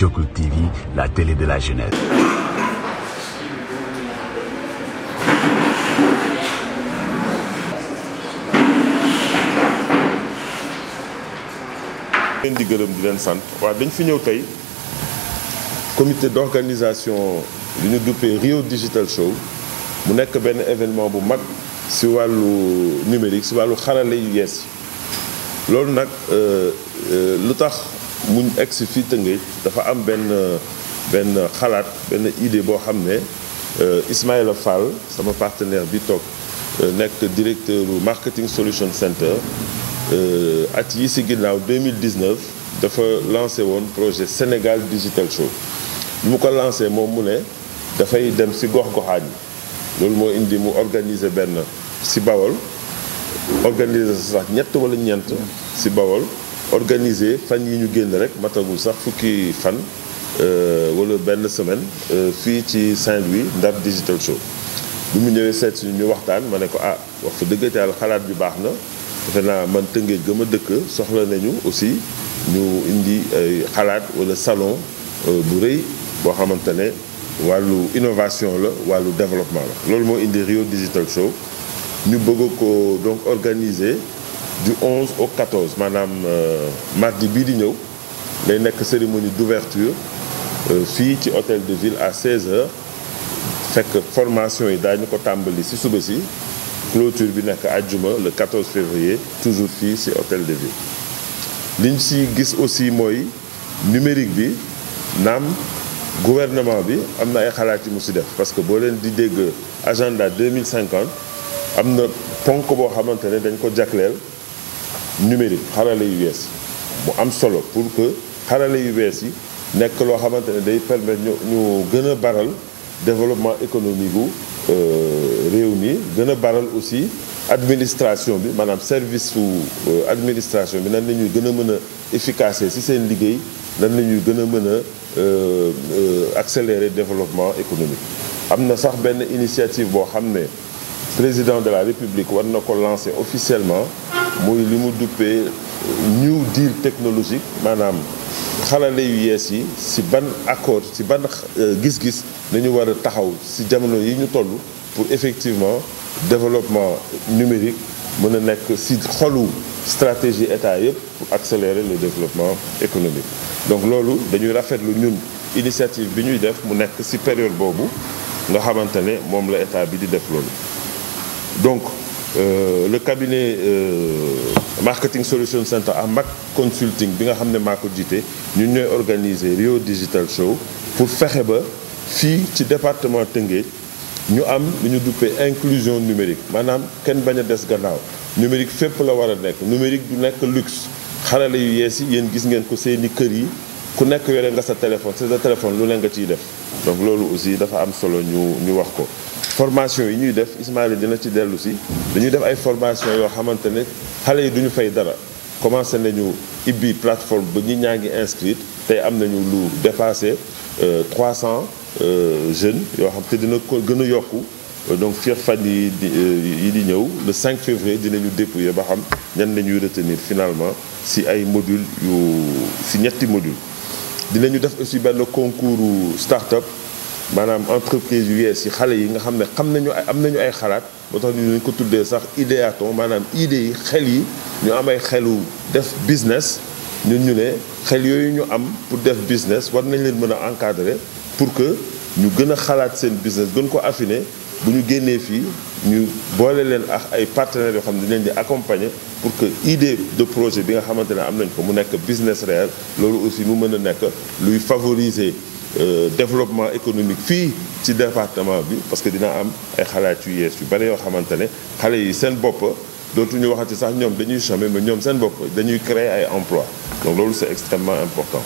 Jokul TV, la télé de la jeunesse. leen di gërëm di leen sant waaw dañ fi ñëw tey comité d'organisation li ñu duppee Rio Digital Show mu nekk benn événement bu mag si wàllu numérique si wàllu xarale yu yees yi loolu nag lu tax mu egg si fii Tëngéej dafa am benn xalaat benn idée boo xam ne Ismaïla Fall sama partenaire bi toog nekk directeur marketing solution center at yi si ginnaaw 2019 dafa lancé woon projet Sénégal Digital Show bi mu ko lancé moom mu ne dafay dem si gox-goxaan yi loolu moo indi mu organiser benn si Bawol organiser sax ñett wala ñeent si Bawol organiser fan yi ñu génn rek matagul sax fukki fan wala benn semaine fii ci Saint-Louis Ndar Digital Show bi mu ñëwee seet si ñu waxtaan ma ne ko wax fa dëgg yàlla xalaat bi baax na defe naa man Tëngéej gëm a dëkk soxla nañu aussi ñu indi ay xalaat wala salon bu rëy boo xamante ne wàllu innovation la wàllu développement la loolu moo indi Rio Digital Show ñu bëgg ko donc organiser du 11 au 14 maanaam mardi bii di ñëw lay nekk cérémonie d'ouverture fii ci hôtel de ville à 16h fekk formation yi daañu ko tàmbali si suba si clôture bi nekk àjjuma le 14 février toujours fii ci hôtel de ville liñ ci gis aussi mooy numérique bi naam gouvernement bi am na ay xalaat yi mu ci def parce que boo leen di dégg agenda 2050 am na ponk boo xamante ne dañ ko jagleel numérique xarale yu wees mu am solo pour que xarale yu wees yi nekk loo xamante ne day permettre ñu gën a baral développement économique gu réew mi gën a baral aussi administration bi maanaam service su administration bi nan la ñuy gën a mën a efficace ci seen liggéey nan la ñuy gën a mën a accélérer développement économique. am na sax benn initiative boo xam ne président de la République war na ko lancer officiellement muy li mu duppee New Deal technologique maanaam xarale yu yees yi ci ban accord ci ban gis-gis nañu war a taxaw ci jamono yi ñu toll pour effectivement développement numérique mën a nekk ci xolu stratégie état yëpp pour accélérer le développement économique. donc loolu dañuy rafetlu ñun initiative bi ñuy def mu nekk ci période boobu nga xamante ne moom la état bi di def loolu. donc le cabinet marketing solution center ak Mac consulting bi nga xam ne maa ko jiite ñun ñooy organiser Rio Digital Show pour fexe ba fii ci département Tëngéej ñu am lu ñu duppee inclusion numérique maanaam kenn bañ a des gannaaw numérique fépp la war a nekk numérique du nekk luxe xarale yu yees yi yéen gis ngeen ko seeni kër yi ku nekk yore nga sa téléphone c'est sa téléphone lu leen nga ciy def donc loolu aussi dafa am solo ñu wax ko. formation yi ñuy def Ismaïla dina ci dellu si dañuy def ay formation yoo xamante ne xale yi duñu fay dara commencé nañu ibbi plateforme ba ñi ñaa ngi inscrire tey am nañu lu dépassé 300 jeunes yoo xam te dina ko gën a yokku donc fii fan yi di ñëw le 5 février dinañu dépouiller ba xam ñan la ñuy retenir finalement si ay modules si ñetti module dinañu def aussi benn concours start-up maanaam entreprise yu yees yi xale yi nga xam ne am nañu ay xalaat boo tax ñu ko tuddee sax idéaton maanaam idées yi xel yi ñu am ay xelu def business ñun ñu ne xel yooyu ñu am pour def business war nañ leen mën a encadrer pour que ñu gën a xalaat seen business gën ko affiner bu ñu génnee fii ñu boole leen ak ay partenaires yoo xam ne dinañ di accompagner pour que idée de projet bi nga xamante ne am nañ ko mu nekk business réel loolu aussi mu mën a nekk luy favoriser développement économique fii ci département bi parce que dina am ay xalaat yu yees yu bari yoo xamante ne xale yi seen bopp dootuñu waxati sax ñoom dañuy chômer mais ñoom seen bopp dañuy créer ay emploi donc loolu c'est extrêmement important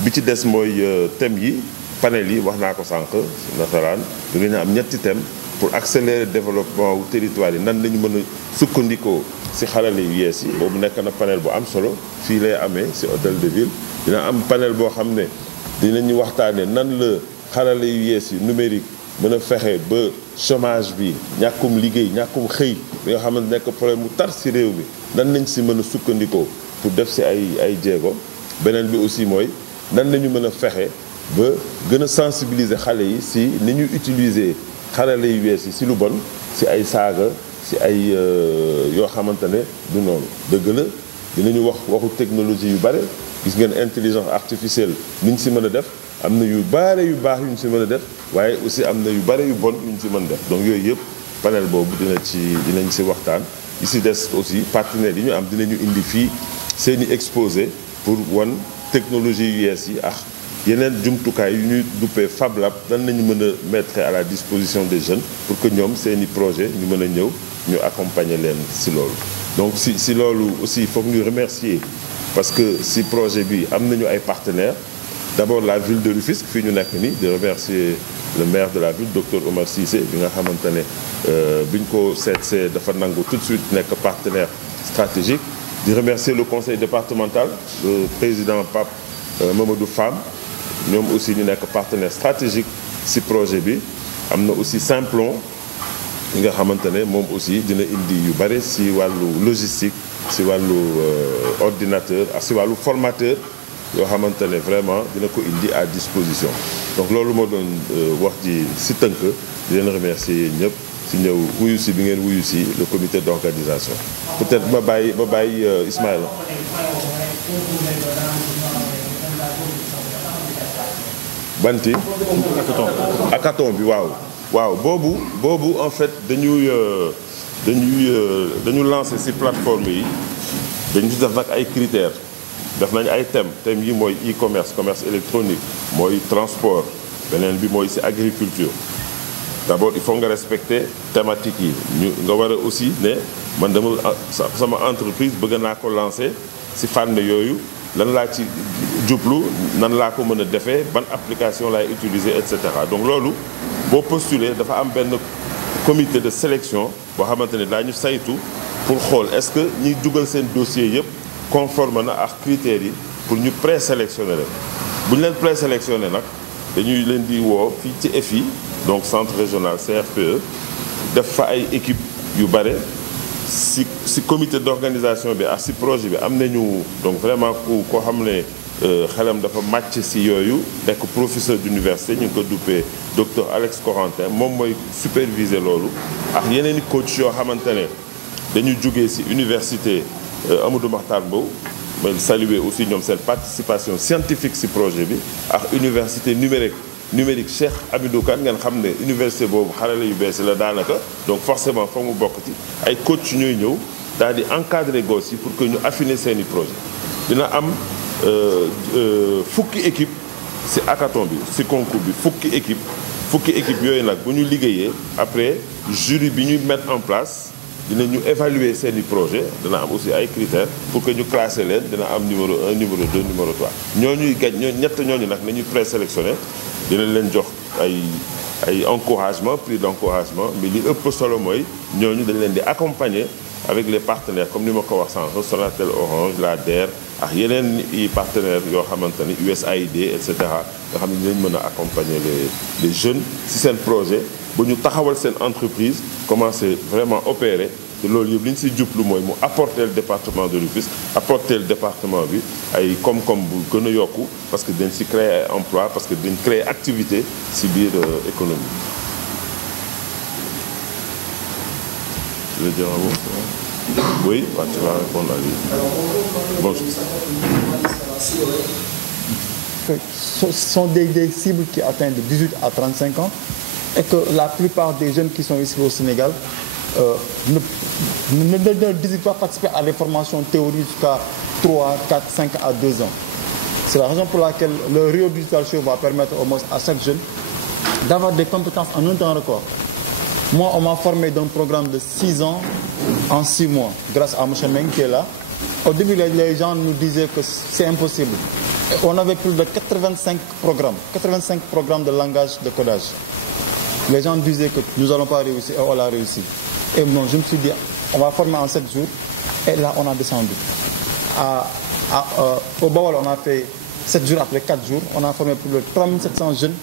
bi ci des mooy thèmes yi panel yi wax naa ko sànq nasaraan da ngeen am ñetti thèmes pour accélérer développement wu territoire yi nan lañu mën a sukkandikoo ci xarale yu yees yi boobu nekk na panel bu am solo fii lay amee ci hôtel de ville dina am panel boo xam ne dinañu waxtaane nan la xarale yu yees yi numérique mën a fexe ba chômage bi ñàkkum liggéey ñàkkum xëy bi nga xamante nekk problème mu tar ci réew mi nan nañ ci mën a sukkandikoo pour def ci ay jéego beneen bi aussi mooy nan la ñu mën a fexe ba gën a sensibiliser xale yi si ni ñu utiliser xarale yu wees yi si lu bon si ay saaga si ay yoo xamante ne du noonu dëgg la dinañu wax waxu technologie yu bare gis ngeen intelligence artificielle ni ñu si mën a def am na yu bare yu baax yu ñu si mën a def waaye aussi am na yu bare yu bon yu ñu si mën a def donc yooyu yëpp panel boobu dinañ si waxtaan yi si des aussi partenaires yi ñu am dinañu indi fii seeni exposé pour wan technologie yu yees yi ak yeneen jumtukaay yu ñuy duppee Fab Lab dan nañu mën a mettre à la disposition des jeunes pour que ñoom seeni projet ñu mën a ñëw ñu accompagner leen si loolu donc si loolu aussi il faut ñu remercier parce que si projet bi am nañu ay partenaires d'abord la ville de Rufisque fii ñu nekk nii de remercier le maire de la ville docteur Omar Cissé bi nga xamante ne bi ñu ko seetsee dafa nangu tout de suite nekk partenaire stratégique di remercier le conseil départemental le président Pape Mamadou Fam ñoom aussi ñu nekk partenaire stratégique si projet bi am na aussi Simplon yi nga xamante ne moom aussi dina indi yu bare si wàllu logistique si wàllu ordinateur ak si wàllu formateur yoo xamante ne vraiment dina ko indi à disposition donc loolu moo doon wax ji si tënk di leen remercier ñëpp si ñëw wuyu si bi ngeen wuyu si le comité d'organisation peut-être ma bàyyi Ismaël banti hackathon bi waaw boobu en fait dañu lancer ci plateforme yi dañu ci def nag ay critères def nañu ay thèmes yi mooy e-commerce commerce électronique mooy transport beneen bi mooy ci agriculture d'abord il faut nga respecter thématique yi nga war a aussi ne man dama sama entreprise bëgg naa ko lancer ci fànn yooyu lan laa ci jublu nan laa ko mën a defee ban application laay utiliser et cetera donc loolu boo postuler dafa am benn comité de sélection boo xamante ne daañu saytu pour xool est-ce que ñiy dugal seen dossier yëpp conforme na ak critères yi pour ñu présélectionner leen bu ñu leen présélectionner nag dañuy leen di woo fii ci EFI donc centre régional CRPE def fa ay équipe yu bare si comité d'organisation bi ak si projet bi am nañu donc vraiment koo xam ne xelam dafa màcc si yooyu nekk professeur d'université ñu ngi ko duppee docteur Alex Corentin moom mooy superviser loolu ak yeneen i coach yoo xamante ne dañu jógee si université Amadou Mahtar Mbow may saluer aussi ñoom seen participation scientifique si projet bi ak université numérique Cheikh Hamidou Kane ngeen xam ne université boobu xarala yu bees la daanaka donc forcément foog mu bokk ci ay coach ñooy ñëw daal di encadrer gosses yi pour que ñu affiner seeni projet dina am fukki équipe ci hackathon bi ci concours bi fukki équipe yooyu nag bu ñu liggéeyee après jury bi ñuy mettre en place dinañu évaluer seeni projet dina am aussi ay critères pour que ñu classer leen dina am numéro 1 numéro 2 numéro 3 ñooñuy gañ ñooñu nag nañuy présélectionner dinañ leen jox ay encouragement prix d'encouragement mais li ëpp solo mooy ñooñu dañ leen di accompagner avec les partenaires comme ni ma ko wax sànq Sonatel Orange la DER ak yeneen i partenaires yoo xamante ni USAID et cetera nga xam ne dinañ mën a accompagner les jeunes ci seen projet ba ñu taxawal seen entreprise commencer vraiment opérer te loolu yëpp li ñu siy jublu mooy mu apporter le département de Rufisque apporter le département bi ay koom-koom bu gën a yokku parce que dañ si créer ay emploi parce que dañ créer activité si biir économie. Je vais dire un mot. Oui, tu vas répondre à lui. Bon. Ce sont des cibles qui atteignent de 18 à 35 ans et que la plupart des jeunes qui sont ici au Sénégal ne désirent pas participer à des formations théoriques jusqu'à 3, 4, 5 à 2 ans. C'est la raison pour laquelle le Rio Digital Show va permettre au moins à chaque jeune d'avoir des compétences en un temps record. Moi, on m'a formé d'un programme de 6 ans en 6 mois, grâce à M. Meng qui est là. Au début, les gens nous disaient que c'est impossible. Et on avait plus de 85 programmes de langage de codage. Les gens disaient que nous n'allons pas réussir et on l'a réussi. Et bon, je me suis dit, on va former en 7 jours. Et là, on a descendu. Au Bawal, on a fait 7 jours après 4 jours. On a formé plus de 3700 jeunes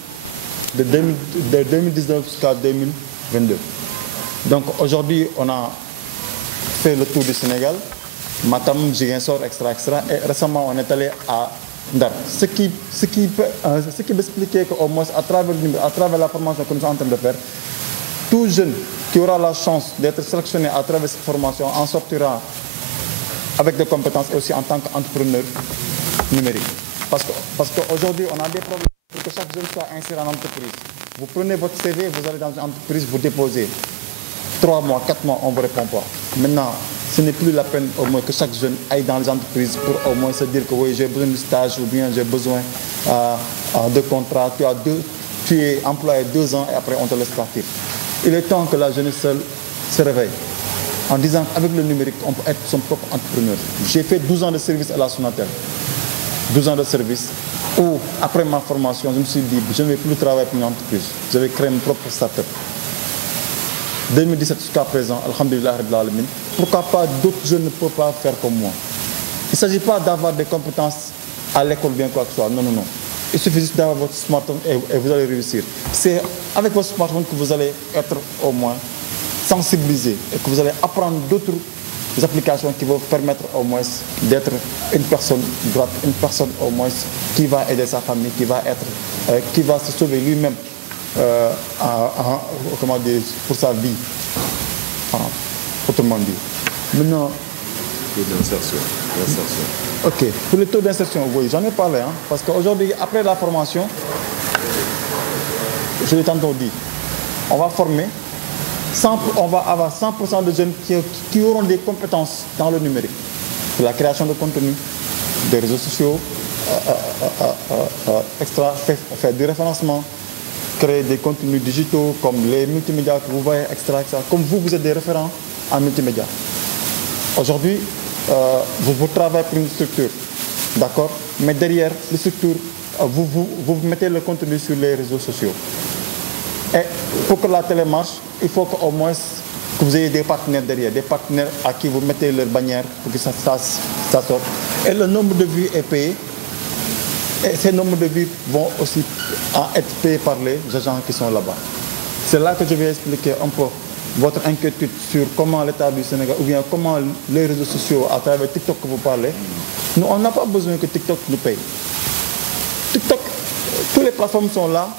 de 2019 jusqu'à 2022. Donc aujourd'hui, on a fait le tour du Sénégal, Matam, Ziguinchor, etc. Et récemment, on est allé à Ndar. Ce qui m'expliquait qu'au moins à travers la formation que nous sommes en train de faire, tout jeune qui aura la chance d'être sélectionné à travers cette formation en sortira avec des compétences aussi en tant qu'entrepreneur numérique. Parce qu'aujourd'hui, on a des problèmes pour que chaque jeune soit inséré en entreprise. Vous prenez votre CV, vous allez dans une entreprise, vous déposez. 3 mois, 4 mois, on ne vous répond pas. Maintenant, ce n'est plus la peine au moins que chaque jeune aille dans les entreprises pour au moins se dire que oui, j'ai besoin de stage ou bien j'ai besoin de contrat. Tu es employé 2 ans et après on te laisse partir. Il est temps que la jeunesse seule se réveille en disant qu'avec le numérique, on peut être son propre entrepreneur. J'ai fait 12 ans de service à la Sonatel. 12 ans de service où, après ma formation, je me suis dit je ne vais plus travailler pour une entreprise. Je vais créer mon propre start-up. 2017 jusqu'à présent, alhamdulillah, pourquoi pas d'autres jeunes ne peuvent pas faire comme moi. Il ne s'agit pas d'avoir des compétences à l'école bien quoi que ce soit. Non, non, non. Il suffit juste d'avoir votre smartphone et vous allez réussir. C'est avec votre smartphone que vous allez être au moins sensibilisé et que vous allez apprendre d'autres applications qui vont vous permettre au moins d'être une personne droite, une personne au moins qui va aider sa famille, qui va se sauver lui-même. Comment dire, pour sa vie, autrement dit. Maintenant, taux d'insertion. Ok, pour le taux d'insertion, oui, j'en ai parlé, parce qu'aujourd'hui, après la formation, je l'ai tantôt dit, on va former, on va avoir 100% de jeunes qui auront des compétences dans le numérique, de la création de contenu, des réseaux sociaux, faire du référencement, créer des contenus digitaux comme les multimédias que vous voyez, etc. Comme vous êtes des référents en multimédia. Aujourd'hui, vous travaillez pour une structure, d'accord? Mais derrière les structures, vous mettez le contenu sur les réseaux sociaux. Et pour que la télé marche, il faut qu'au moins que vous ayez des partenaires derrière, des partenaires à qui vous mettez leur bannière pour que ça sorte. Et le nombre de vues est payé. Et ces nombres de vues vont aussi être payés par les agents qui sont là-bas. C'est là que je vais expliquer un peu votre inquiétude sur comment l'État du Sénégal, ou bien comment les réseaux sociaux, à travers TikTok que vous parlez, nous, on n'a pas besoin que TikTok nous paye. TikTok, toutes les plateformes sont là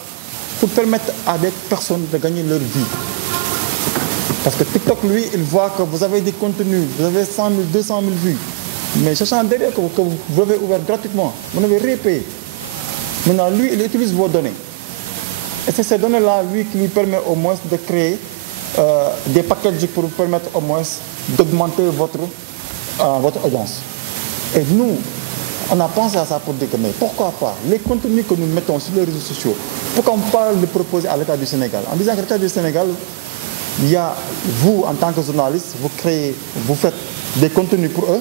pour permettre à des personnes de gagner leur vie. Parce que TikTok, lui, il voit que vous avez des contenus, vous avez 100 000, 200 000 vues. Mais sachant derrière que vous avez ouvert gratuitement, vous n'avez rien payé. Maintenant, lui, il utilise vos données. Et c'est ces données-là, lui, qui lui permet au moins de créer des packages pour vous permettre au moins d'augmenter votre audience. Et nous, on a pensé à ça pour dire que, mais pourquoi pas, les contenus que nous mettons sur les réseaux sociaux, pourquoi on parle de proposer à l'État du Sénégal? En disant que l'État du Sénégal, il y a vous, en tant que journaliste, vous faites des contenus pour eux,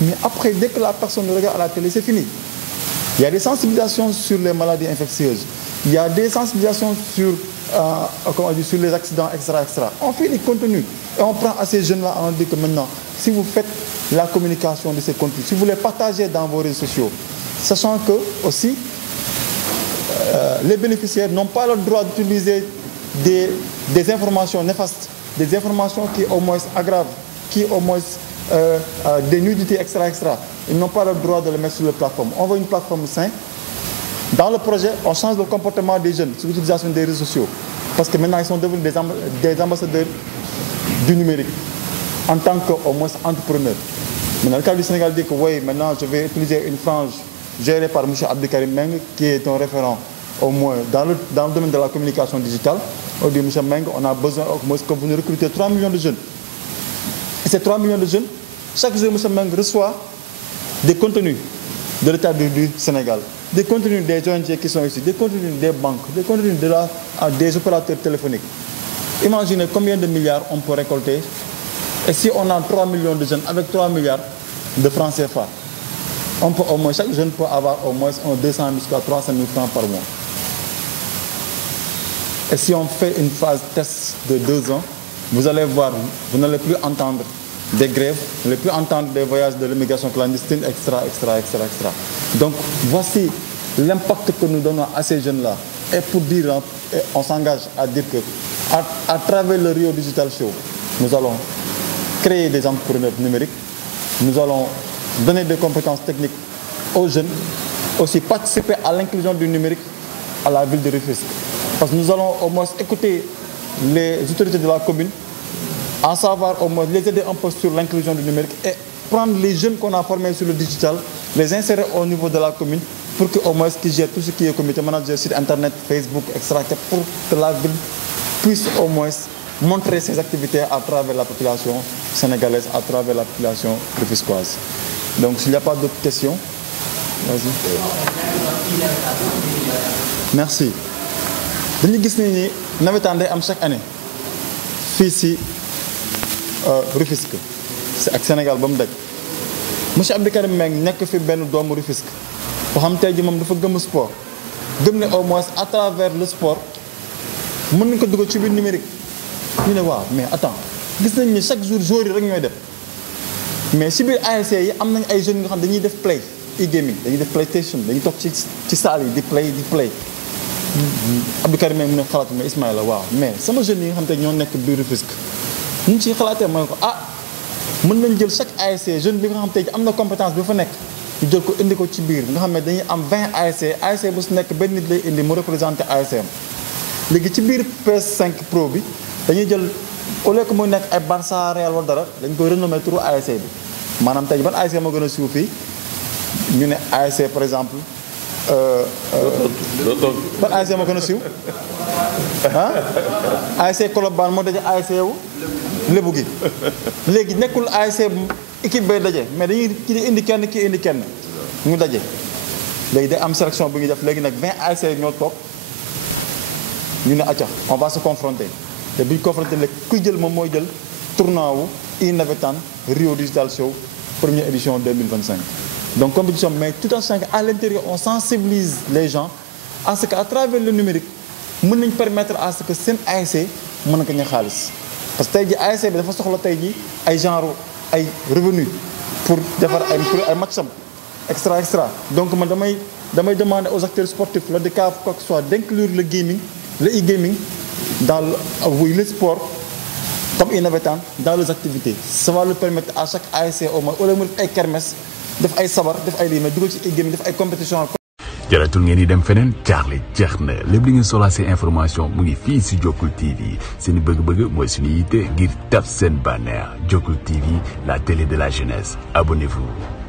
mais après, dès que la personne regarde à la télé, c'est fini. Il y a des sensibilisations sur les maladies infectieuses. Il y a des sensibilisations sur les accidents, etc., etc. On fait des contenus. Et on prend à ces jeunes-là, on dit que maintenant, si vous faites la communication de ces contenus, si vous les partagez dans vos réseaux sociaux, sachant que aussi, les bénéficiaires n'ont pas le droit d'utiliser des informations néfastes, des informations qui au moins aggravent, qui au moins des nudités, etc., etc. Ils n'ont pas le droit de le mettre sur la plateforme. On veut une plateforme saine. Dans le projet, on change le comportement des jeunes sur l'utilisation des réseaux sociaux. Parce que maintenant, ils sont devenus des ambassadeurs du numérique en tant qu'au moins entrepreneurs. Maintenant, le cas du Sénégal dit que oui, maintenant, je vais utiliser une frange gérée par M. Abdelkarim Meng, qui est un référent au moins dans le domaine de la communication digitale. On dit, M. Meng, on a besoin au moins que vous nous recrutez 3 millions de jeunes. Et ces 3 millions de jeunes, chaque jour, M. Meng reçoit des contenus de l'État du Sénégal, des contenus des ONG qui sont ici, des contenus des banques, des contenus des opérateurs téléphoniques. Imaginez combien de milliards on peut récolter. Et si on a 3 millions de jeunes avec 3 milliards de francs CFA, on peut au moins, chaque jeune peut avoir au moins 200 000 jusqu'à 300 000 francs par mois. Et si on fait une phase test de 2 ans, vous allez voir, vous n'allez plus entendre des grèves, vous n'allez plus entendre des voyages de l'immigration clandestine, etc., etc., etc., etc. Donc, voici l'impact que nous donnons à ces jeunes-là. Et pour dire, on s'engage à dire que, à travers le Rio Digital Show, nous allons créer des entrepreneurs numériques, nous allons donner des compétences techniques aux jeunes aussi participer à l'inclusion du numérique à la ville de Rufisque. Parce que nous allons au moins écouter les autorités de la commune, à savoir au moins les aider un peu sur l'inclusion du numérique et prendre les jeunes qu'on a formés sur le digital, les insérer au niveau de la commune pour qu'au moins qu'ils gèrent tout ce qui est comité manager, site internet, Facebook, etc. pour que la ville puisse au moins montrer ses activités à travers la population sénégalaise, à travers la population rufisquoise. Donc s'il n'y a pas d'autres questions, vas-y. Merci. Dañu gis ni nawetaan day am chaque année fii si Rufisque ak Sénégal ba mu daj monsieur Abdou Karim Mbengue nekk fi benn doomu Rufisque boo xam tey ji moom dafa gëm sport gëm ne au moins à travers le sport mën nañu ko dugal ci biir numérique ñu ne waaw mais attends gis nañ ni chaque jour joueurs yi rek ñooy def mais si biir ASC yi am nañ ay jeunes nga xam dañuy def play e-gaming dañuy def PlayStation dañuy toog ci salle yi di play Abdou Karim Mbengue mu ne xalaat mais Ismaïla waaw mais sama jeunes yi nga xam te ñoo nekk biir Rufisque ñu ciy xalaatee mooy ko mën nañ jël chaque ASC jeune bi nga xam te am na compétence bi fa nekk ñu jël ko indi ko ci biir nga xam ne dañuy am 20 ASC bu su nekk benn nit lay indi mu représenté ASC am léegi ci biir PS5 Pro bi dañuy jël au lieu que muy nekk ay Barça Real wala dara dañ koy renommer turu ASC bi maanaam tey ban ASC moo gën a siiw fii ñu ne ASC par exemple ban ASC moo gën a siiw ASC Colobane moo daje ASC wu lébu gi léegi nekkul ASC équipe bay daje mais dañuy kii indi kenn kii indi kenn ñu daje léegi day am sélection bu ñuy def léegi nag 20 ASC ñoo toog ñu ne acca on va se confronter te bu ñu confronter léegi kuy jël moom mooy jël tournoi wu e-navétane Rio Digital Show première édition 2025. Donc compétition mais tout en sachant qu'à l'intérieur on sensibilise les gens à ce qu'à travers le numérique mën nañ permettre à ce que seen ASC mën na ko ñu xaalis parce que tey ji ASC bi dafa soxla tey ji ay genre ay revenus pour defar ay matcham extra donc man damay demander aux acteurs sportifs là de cas quoi que ce soit d'inclure le gaming le e-gaming dans le sport comme e-navétane dans les activités ça va leur permettre à chaque ASC au moins au lieu mu def ay kermesse def ay sabar def ay lii mais dugal ci e-gaming def ay compétition jaratul ngeen di dem feneen jaaxle jeex na lépp li ngeen soxlaa seen information mu ngi fii si Jokul TV seen bëgg-bëgg mooy suñu yitte ngir taf seen bànneex Jokul TV la télé de la jeunesse abonnez-vous.